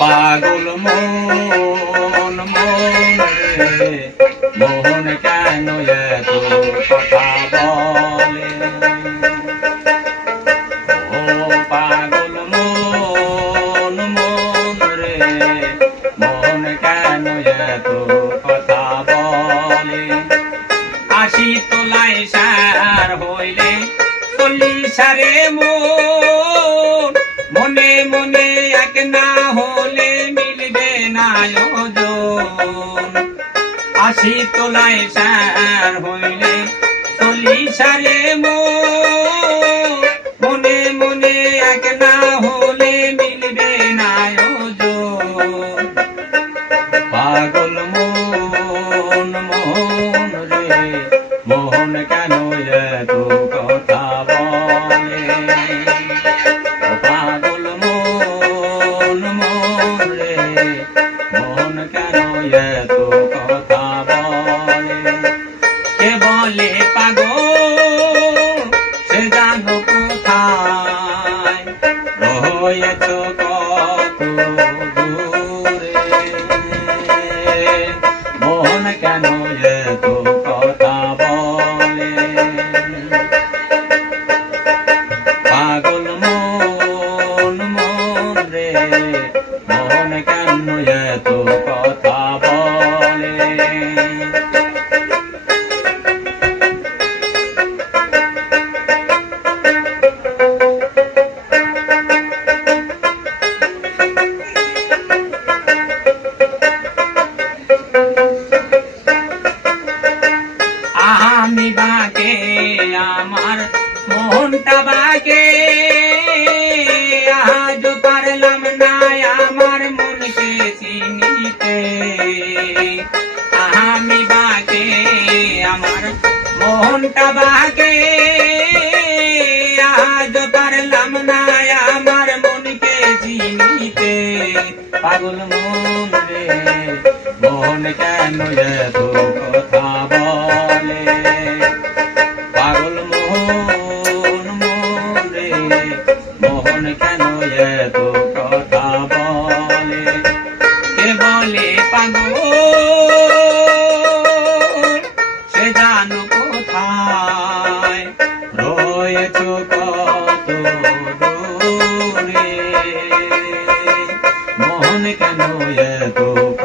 পাগল মন মন রে, মোহন কেন এত কথা বলে? ও পাগল মন মন রে, মোহন কেন এত কথা বলে? আশি তোলাই সার হইলে চল্লিশারে মন, মনে মনে মিলবে না ওজন আশি তোলাই সার হইলে চল্লিশারে মন মনে মনে এক না হলে মিলবে না ওজন পাগল মন মোহন রে মোহন কেন এত রে মোহন কেন এত কথা বলে? আমি বাকে আমার মোহনটা বাকে। মোহনটা বাকে আজ পারলাম না আমার মনকে চিনিতে। পাগল মন রে, মন কেন এত কথা বলে? পাগল মোহন মন রে মোহন কেন এত মোহন